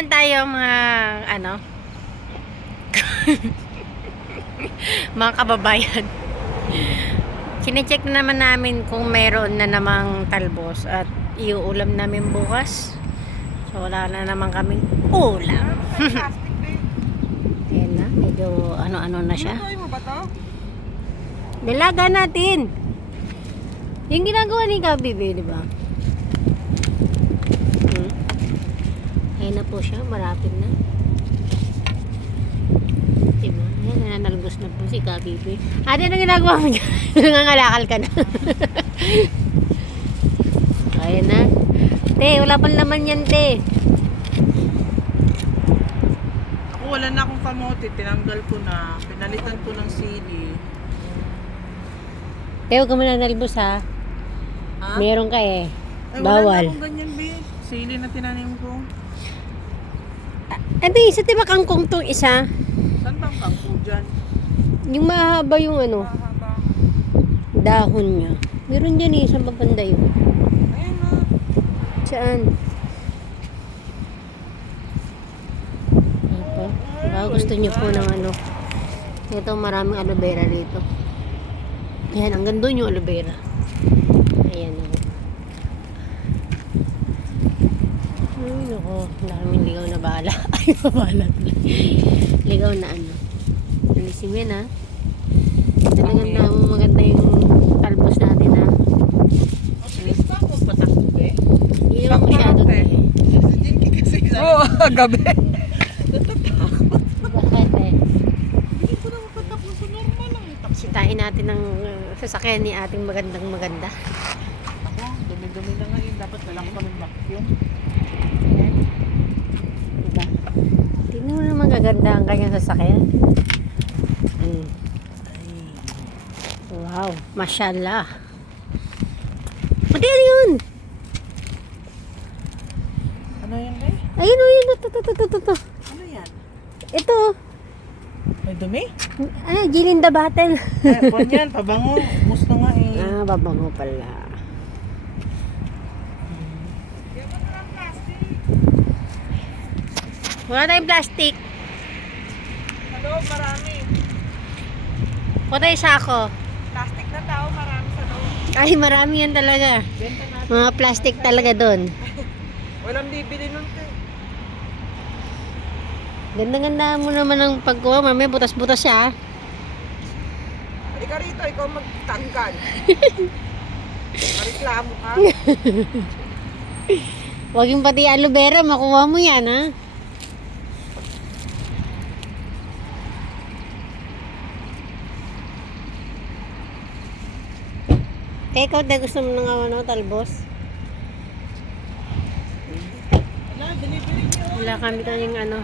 Tayo mga ano mga kababayan. Kine-check na naman namin kung meron na namang talbos at iuulam namin bukas. So wala na naman kaming ulam. Ayan na, medyo ano-ano na siya. Dalaga natin. Yung ginagawa ni Kabibe, di ba? Ayan na po siya, marapit na. Diba? Ayan, nananalgos na po si Kabibe. Ate, ano ginagawa mo dyan? Nangangalakal ka na. Ayan na. Te, wala pang laman yan, te. Ako wala na akong kamote, tinanggal ko na. Pinalitan ko ng sili. Te, huwag ka mo nanalbos, ha? Ha? Meron ka eh. Ay, Bawal. wala na akong ganyan, be. Sili na tinanim ko. Ate, isa diba kangkong tong isa? Saan bang kangko dyan? Yung mahaba yung ano, Mahaba. dahon niya. Meron dyan eh, isang papanda yun. Ayun na. Saan? Ito. Baka gusto niyo po ng ano. Ito, maraming aloe vera dito. Ayan, hanggang doon yung aloe vera. Ayan o. Ay, naku. Daming ligaw na bala. Ay, mabala tuloy. Ligaw na ano. Alisin mo yan, ha. Talagang maganda yung talbos natin, ha. Mabilis pa ako patakbo, be. Hindi naman masyado to, eh. Oo, gabi. Bakit, eh? Hindi ko na mapatakbo ko. Normal lang yung taksi. Sitain natin ng sasakyan ni ating magandang maganda. Ako, dumi-dumi na ngayon. Dapat walang kami vacuum. Diba? Tingnan mo naman gaganda ang kanyang sasakyan. Wow, mashallah. Pati ano yun? Ano yan, be? Ayun o yun. Ito. Ano yan? Ito. May dumi? Ano, Gilinda Battle. Eh, kwan yan, pabango. Ubus na nga eh. Ah, babango pala. Wala tayong plastic. Ano, marami. Wala tayong sako. Plastic na tao, marami sa loob. Ay, marami yan talaga. Benta natin. Mga plastic talaga doon. Walang bibili nun, te. Ganda-ganda mo naman ng pagkuha. Mamaya butas-butas siya. Halika rito, ikaw magtanggal. Mareklamo ka. Huwag yung pati aloe vera. Makuha mo yan, ha? Kaya ikaw, gusto mo ng ano, talbos? Wala, binibili niyo. Wala kami tayong ano.